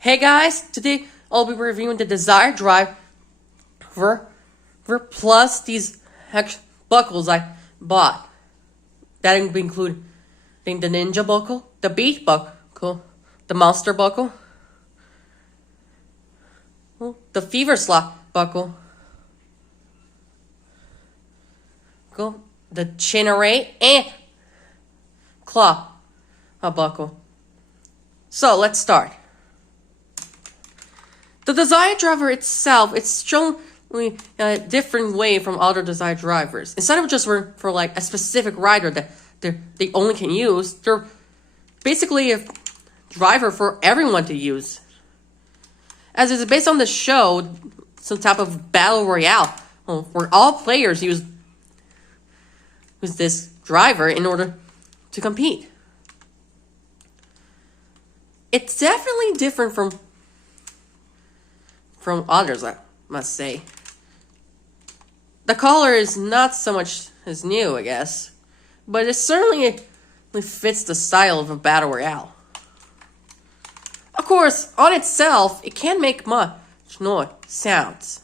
Hey guys, today I'll be reviewing the Desire Driver plus these buckles I bought. That include the Ninja buckle, the Beat buckle, the Monster buckle, the Fever Slot buckle, the Chinarray and Claw buckle. So let's start. The Desire Driver itself, it's shown a different way from other Desire Drivers. Instead of just for like a specific rider that they only can use, they're basically a driver for everyone to use. As it's based on the show, some type of battle royale, where all players use this driver in order to compete. It's definitely different from others, I must say. The color is not so much as new, I guess, but it certainly fits the style of a battle royale. Of course, on itself, it can make much noise sounds.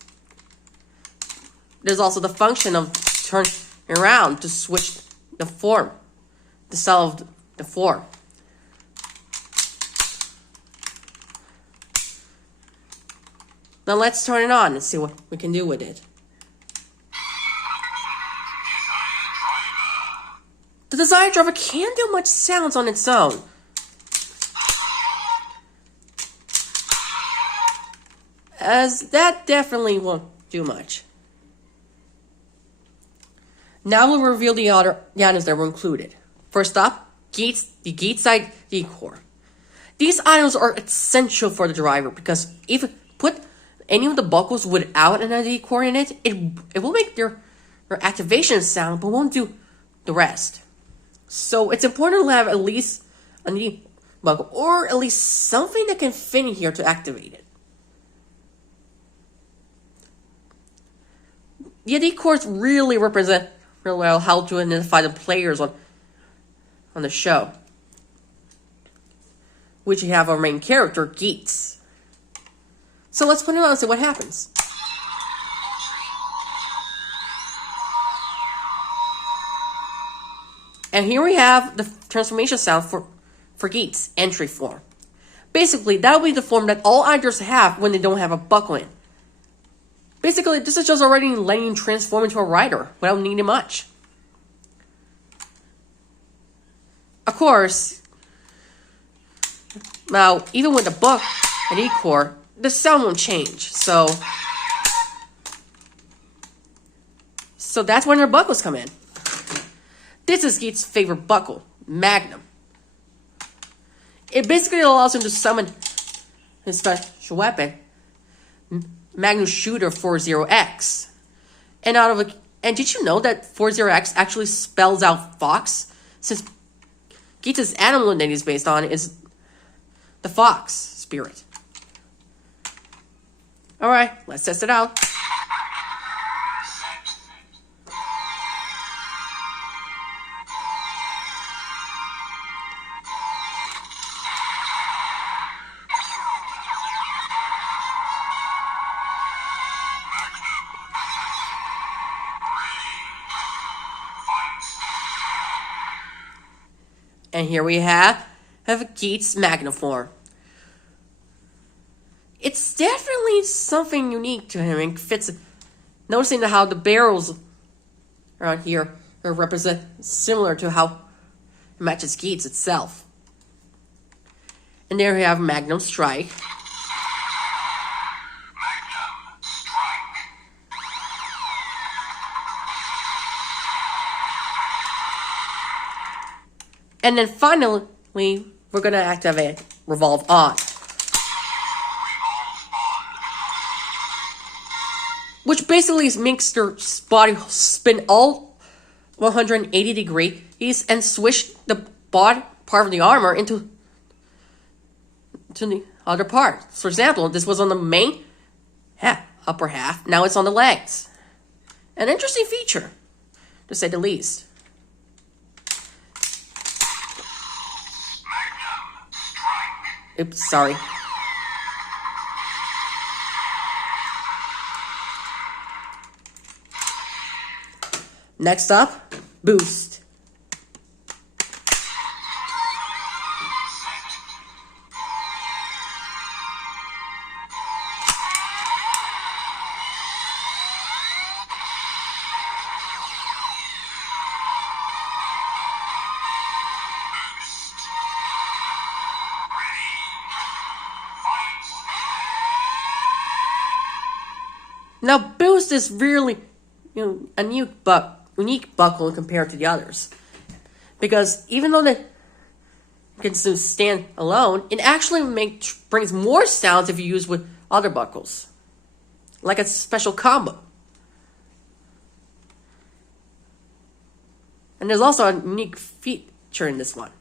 There's also the function of turning around to switch the form, the style of the form. Now let's turn it on and see what we can do with it. The Desire Driver can't do much sounds on its own. As that definitely won't do much. Now we'll reveal the other items that were included. First up, the Geatside decor. These items are essential for the driver because if you put any of the buckles without an decor in it, it will make their activation sound but won't do the rest. So it's important to have at least a knee buckle or at least something that can fit in here to activate it. The decors really represent real well how to identify the players on the show, which you have our main character, Geats. So let's put it on and see what happens. And here we have the transformation sound for Geats' entry form. Basically, that will be the form that all riders have when they don't have a buckle in. Basically, this is just already letting you transform into a rider without needing much. Of course, now, even with the book and decor, the sound won't change, so that's when your buckles come in. This is Geats' favorite buckle, Magnum. It basically allows him to summon his special weapon, Magnum Shooter 40X. And did you know that 40X actually spells out fox? Since Geats' animal that he's based on is the fox spirit. Alright, let's test it out. And here we have Geats' Magniform. It's definitely something unique to him and fits. Noticing how the barrels around here represent similar to how it matches Geats itself. And there we have Magnum Strike. And then finally, we're going to activate Revolve On. Which basically makes their body spin all 180 degrees and switch the body part of the armor into the other part. For example, this was on the main upper half. Now it's on the legs. An interesting feature, to say the least. Oops, sorry. Next up, Boost. Now, Boost is really, a unique buckle compared to the others, because even though they can still stand alone, it actually brings more sounds if you use with other buckles, like a special combo. And there's also a unique feature in this one.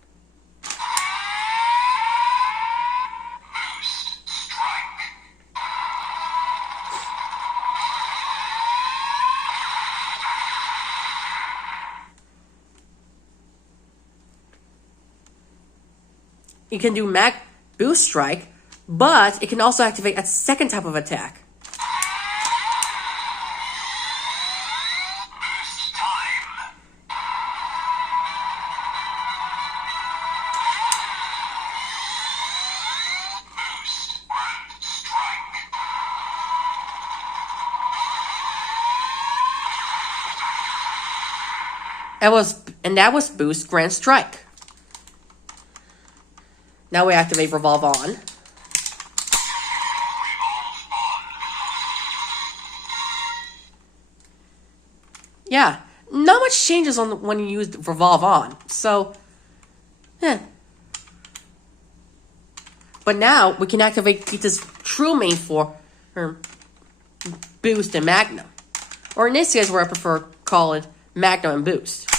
You can do Boost Strike, but it can also activate a second type of attack. Boost time. Boost Grand Strike. That was Boost Grand Strike. Now we activate Revolve On. Revolve on. Yeah, not much changes on when you use Revolve On. So, But now we can activate Pizza's true main for Boost and Magnum. Or in this case, where I prefer call it Magnum and Boost.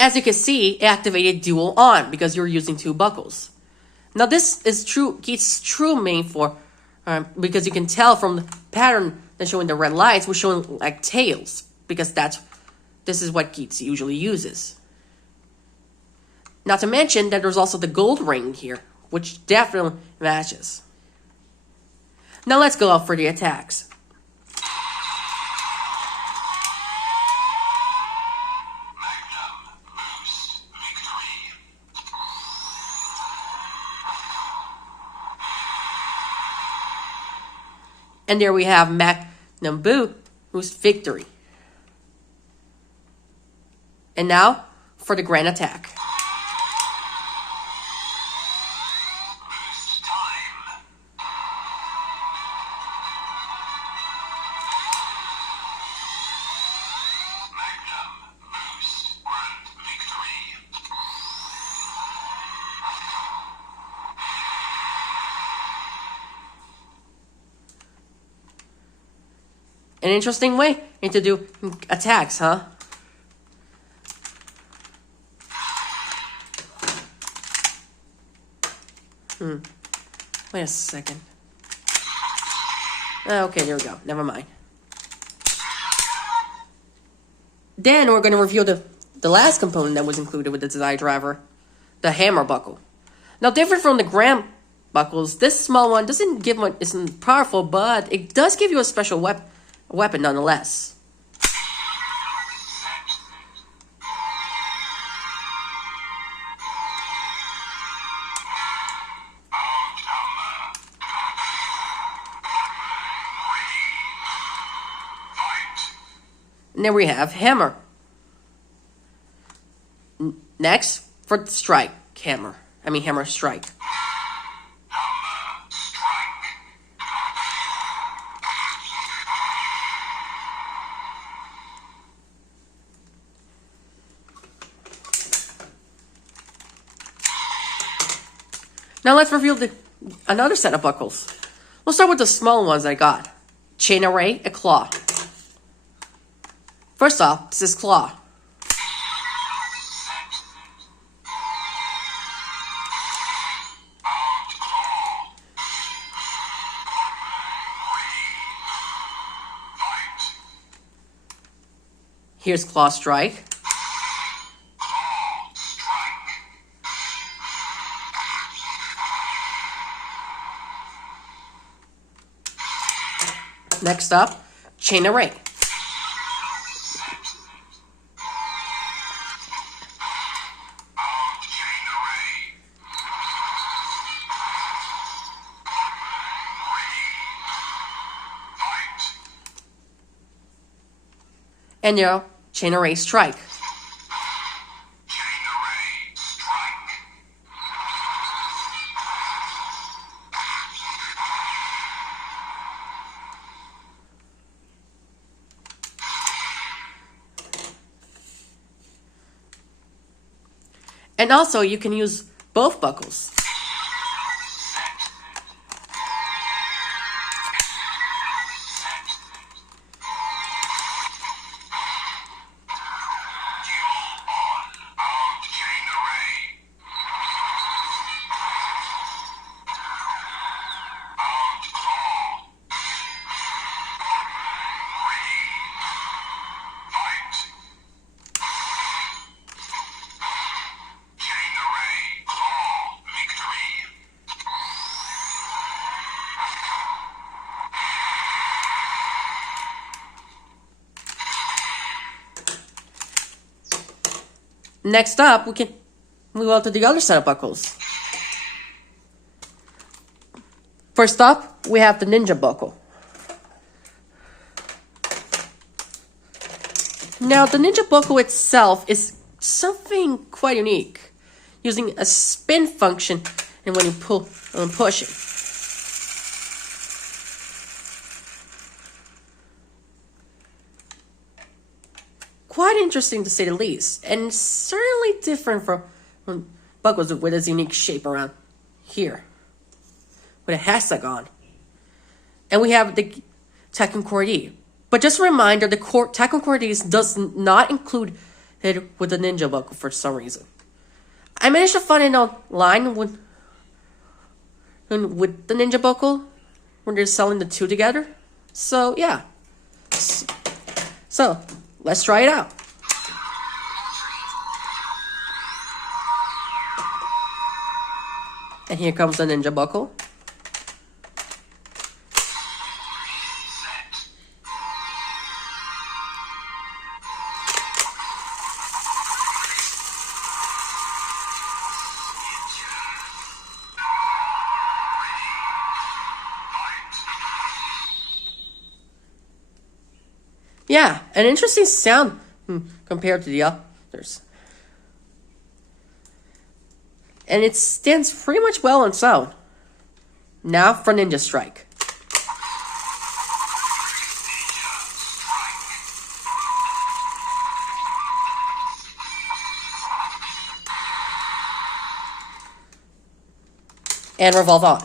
As you can see, it activated Dual On because you're using two buckles. Now this is Geats' true main for, because you can tell from the pattern that's showing the red lights, we're showing like tails, because this is what Geats usually uses. Not to mention that there's also the gold ring here, which definitely matches. Now let's go out for the attacks. And there we have Magnum Boost Victory. And now for the grand attack. Boost time. Magnum Boost Grand Victory. An interesting way to do attacks, huh? Wait a second. Okay, there we go. Never mind. Then we're going to reveal the last component that was included with the Design Driver, the hammer buckle. Now, different from the grand buckles, this small one isn't powerful, but it does give you a special weapon nonetheless. And there we have Hammer. Next, for Strike, Hammer. Hammer Strike. Hammer Strike. Now let's reveal another set of buckles. We'll start with the small ones I got. Chain Array, a Claw. First off, this is Claw. Here's Claw Strike. Next up, Chain Array. And now, Chain Array Strike. And also, you can use both buckles. Next up, we can move on to the other set of buckles. First up, we have the Ninja Buckle. Now, the Ninja Buckle itself is something quite unique, using a spin function and when you pull and push it. Quite interesting to say the least, and certainly different from buckles with its unique shape around here, with a hexagon. And we have the Tekken Core D. But just a reminder, the Tekken Core D does not include it with the Ninja Buckle for some reason. I managed to find it online with the Ninja Buckle when they're selling the two together. So yeah. So let's try it out. And here comes the Ninja Buckle. Yeah, an interesting sound compared to the others. And it stands pretty much well on its own. Now for Ninja Strike. And revolve on.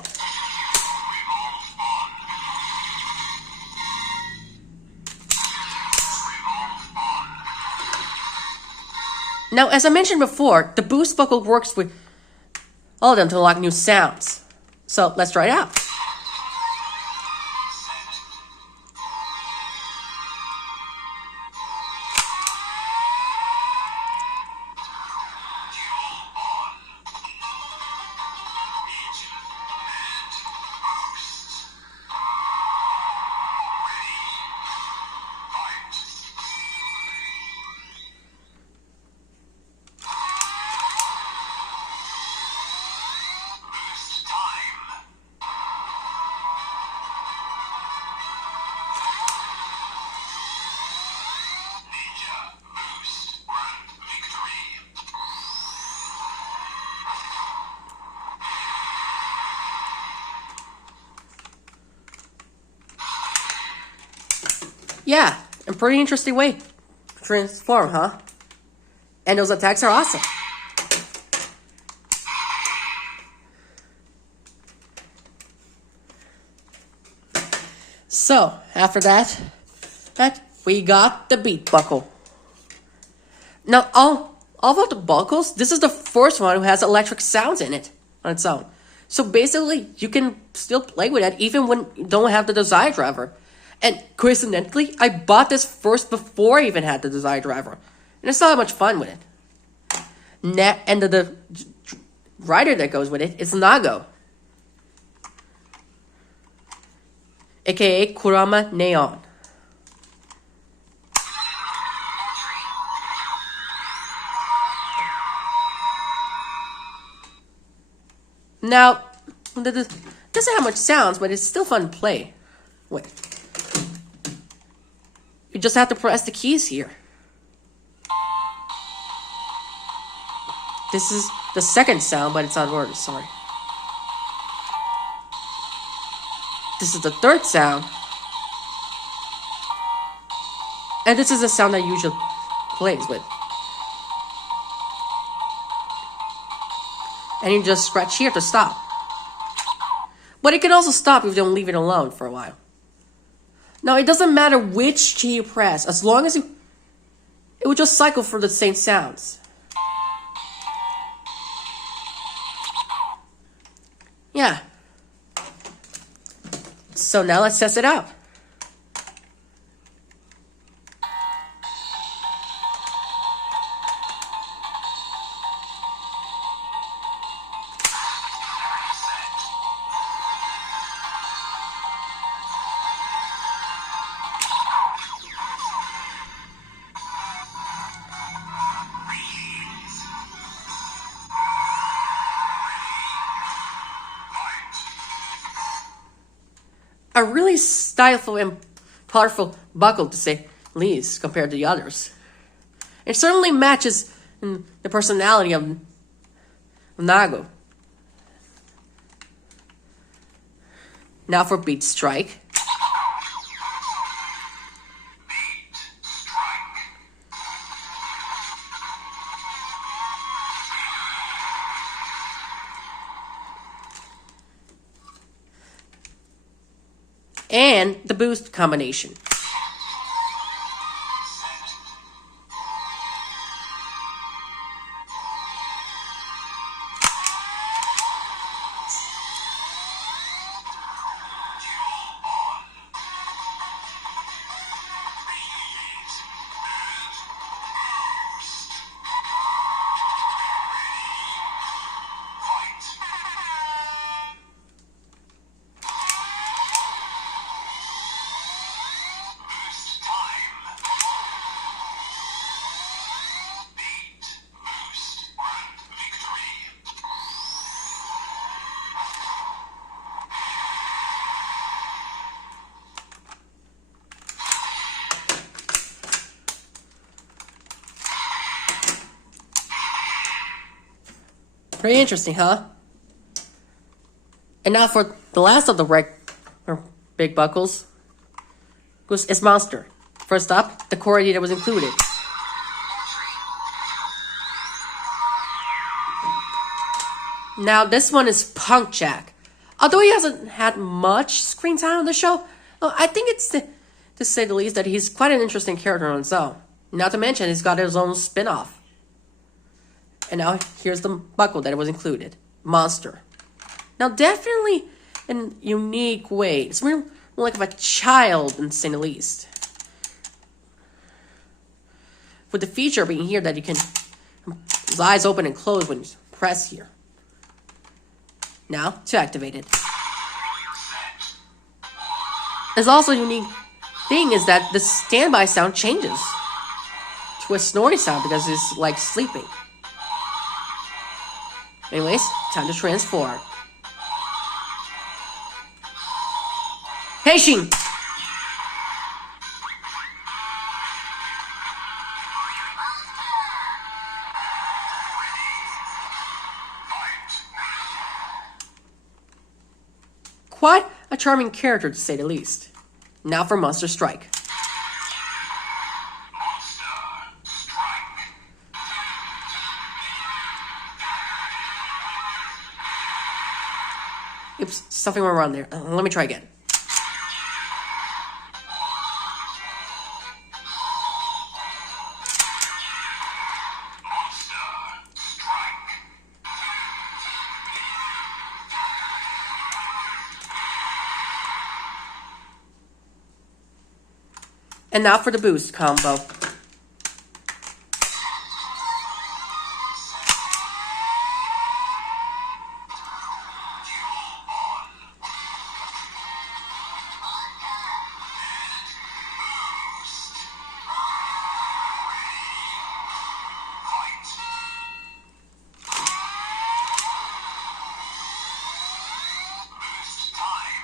Now, as I mentioned before, the Boost Buckle works with all of them to unlock new sounds. So let's try it out. Yeah, a pretty interesting way to transform, huh? And those attacks are awesome. So, after that we got the beat buckle. Now, all of the buckles, this is the first one who has electric sounds in it on its own. So basically, you can still play with it even when you don't have the Desire Driver. And coincidentally, I bought this first before I even had the Desire Driver. And I still had much fun with it. And the rider that goes with it is Nago, aka Kurama Neon. Now, it doesn't have much sounds, but it's still fun to play with. You just have to press the keys here. This is the second sound, but it's out of order, sorry. This is the third sound. And this is the sound I usually plays with. And you just scratch here to stop. But it can also stop if you don't leave it alone for a while. Now, it doesn't matter which key you press, as long as it will just cycle for the same sounds. Yeah. So now let's test it out. A really styleful and colorful buckle, to say least, compared to the others. It certainly matches the personality of Nago. Now for Beat Strike. And the boost combination. Pretty interesting, huh? And now for the last of the big buckles. It's Monster. First up, the core ID that was included. Now this one is Punk Jack. Although he hasn't had much screen time on the show, I think it's to say the least that he's quite an interesting character on his own. Not to mention he's got his own spin-off. And now here's the buckle that was included. Monster. Now definitely in a unique way. It's more like of a child to say the least. With the feature being here that you can his eyes open and close when you press here. Now to activate it. There's also a unique thing is that the standby sound changes to a snoring sound because it's like sleeping. Anyways, time to transform. Heishin! Quite a charming character to say the least. Now for Monster Strike. Oops, something went wrong there. Let me try again. And now for the boost combo. Boost time.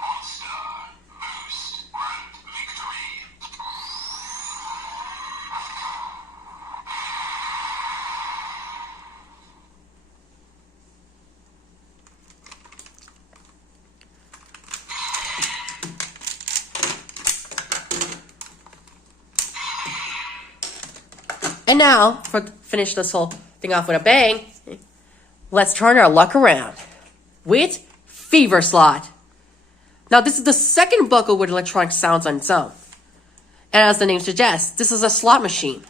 Monster. Boost. Grand victory. And now, finish this whole thing off with a bang, let's turn our luck around with Fever Slot. Now, this is the second buckle with electronic sounds on its own. And as the name suggests, this is a slot machine.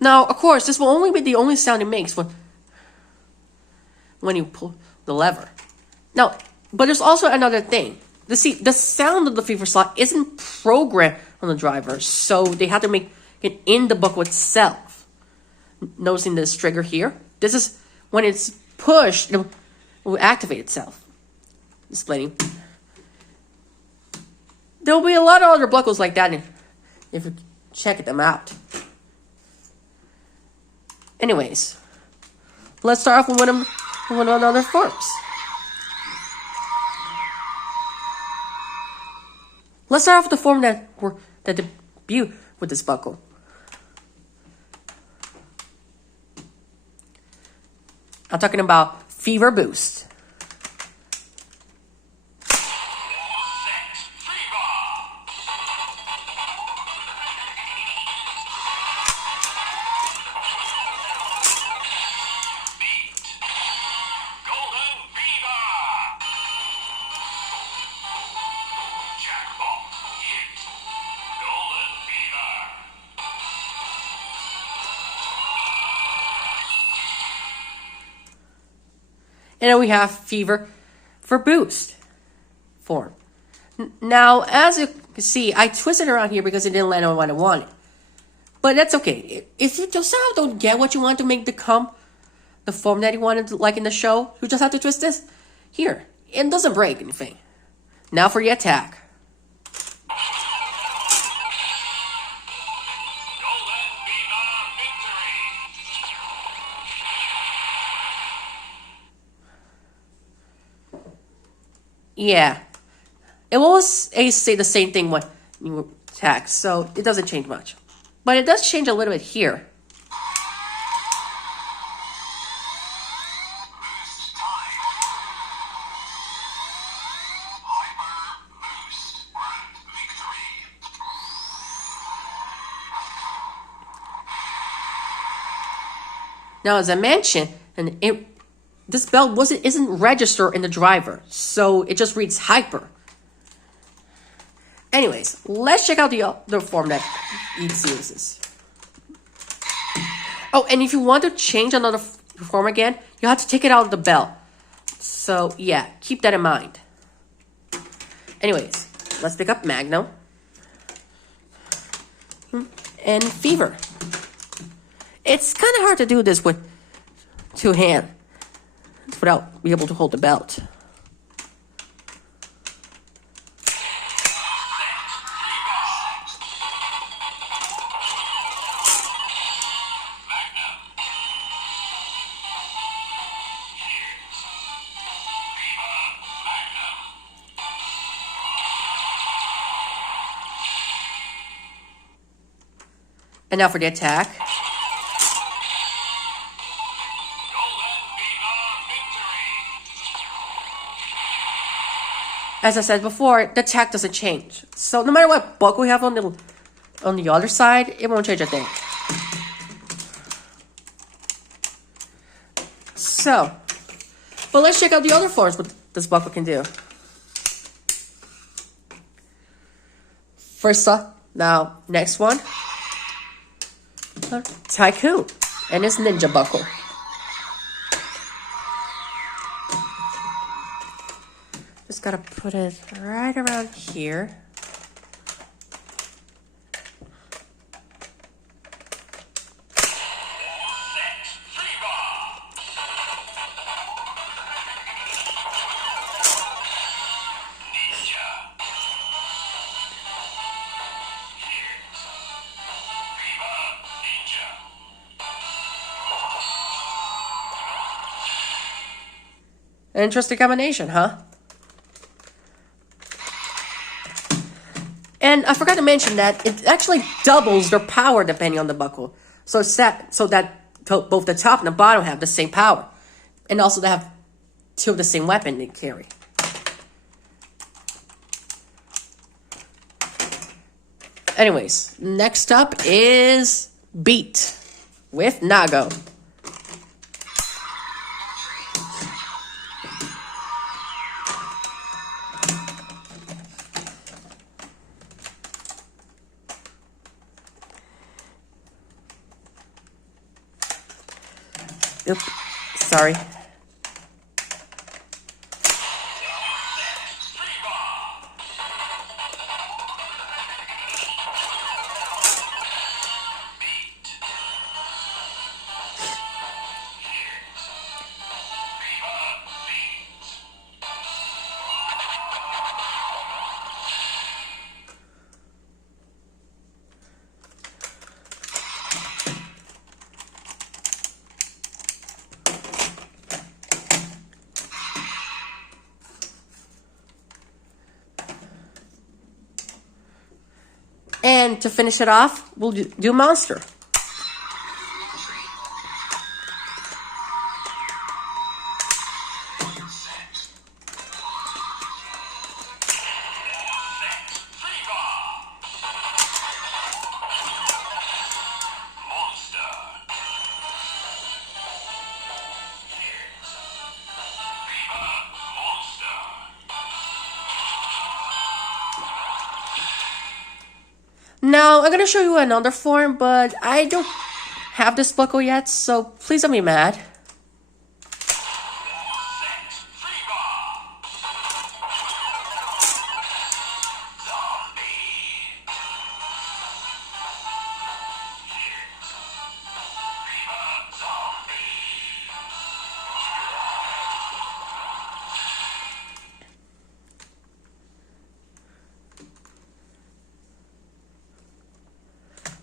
Now, of course, this will only be the only sound it makes when you pull the lever. Now, but there's also another thing. The sound of the Fever Slot isn't programmed on the driver, so they have to make it in the buckle itself. Noticing this trigger here? This is when it's pushed, it will activate itself. Explaining. There will be a lot of other buckles like that if you check them out. Anyways, let's start off with one of the other forms. Let's start off with the form that debuted with this buckle. I'm talking about Fever Boost. And then we have Fever for Boost form. Now, as you can see, I twisted around here because it didn't land on what I wanted. But that's okay. If you just somehow don't get what you want to make the form that you wanted, like in the show, you just have to twist this here. It doesn't break anything. Now for the attack. Yeah, it will always say the same thing when you attack, so it doesn't change much. But it does change a little bit here. Boost time. Hyper boost. Grand victory. Now, as I mentioned, this bell isn't registered in the driver, so it just reads hyper. Anyways, let's check out the form that each uses. Oh, and if you want to change another form again, you have to take it out of the bell. So yeah, keep that in mind. Anyways, let's pick up Magno and Fever. It's kind of hard to do this with two hands without being able to hold the belt. And now for the attack. As I said before, the attack doesn't change. So no matter what buckle we have on the other side, it won't change a thing. So, but let's check out the other forms what this buckle can do. First up, now next one, Tycoon. And his ninja buckle. Just gotta put it right around here. An interesting combination, huh? And I forgot to mention that it actually doubles their power depending on the buckle. So both the top and the bottom have the same power. And also they have two of the same weapon they carry. Anyways, next up is Beat with Nago. Oops, sorry. And to finish it off, we'll do Monster. Now, I'm going to show you another form, but I don't have this buckle yet, so please don't be mad.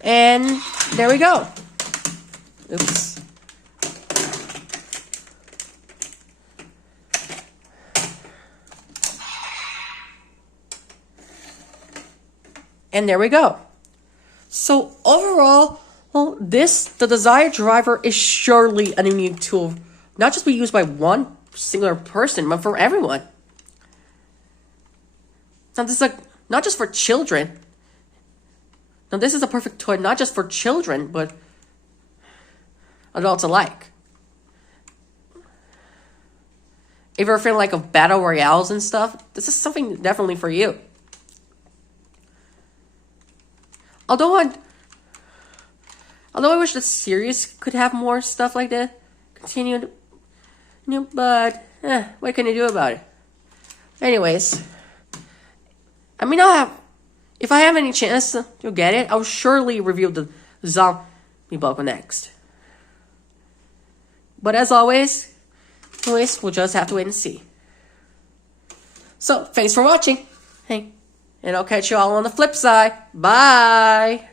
And there we go. Oops. And there we go. So overall, well, the Desire Driver is surely a unique tool, not just be used by one singular person, but for everyone. Now this is not just for children. Now, this is a perfect toy, not just for children, but adults alike. If you're feeling like of battle royales and stuff, this is something definitely for you. Although I wish the series could have more stuff like that continued, but what can you do about it? Anyways, I mean, if I have any chance to get it, I'll surely review the zombie buckle next. But as always, we'll just have to wait and see. So, thanks for watching. Hey, and I'll catch you all on the flip side. Bye!